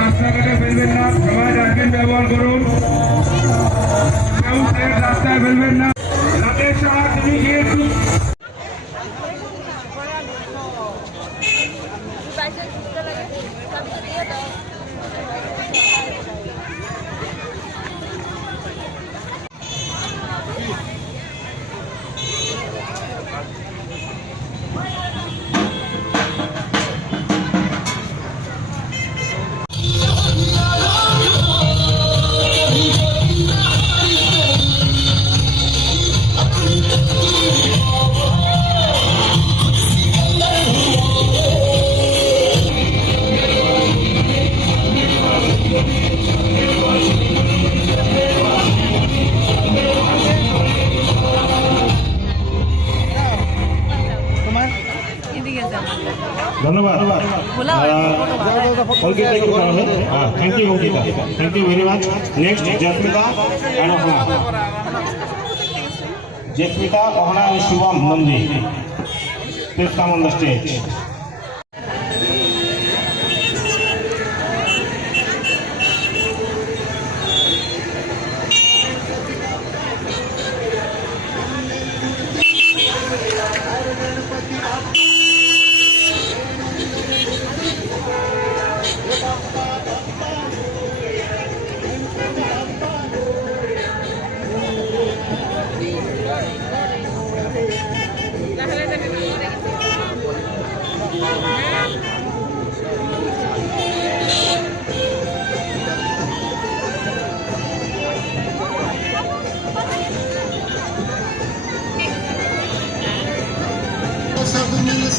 রাস্তাঘাটে ফেলবেন না, সবাই ডাস্টবিন ব্যবহার করুন। কেউ রাস্তায় ফেলবেন না। রাতের সারা তিনি গিয়ে ধন্যবাদ। অঙ্কিতা কি করবে? হ্যাঁ, thank you Ankita, thank you very much. Next Jasmita and Ahana. Jasmita, Ahana and Shivam Nandi. Please come on the stage.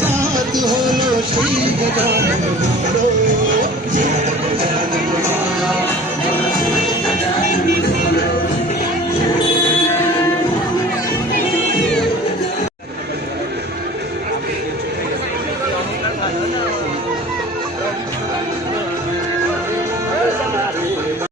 সাথ হলো সেই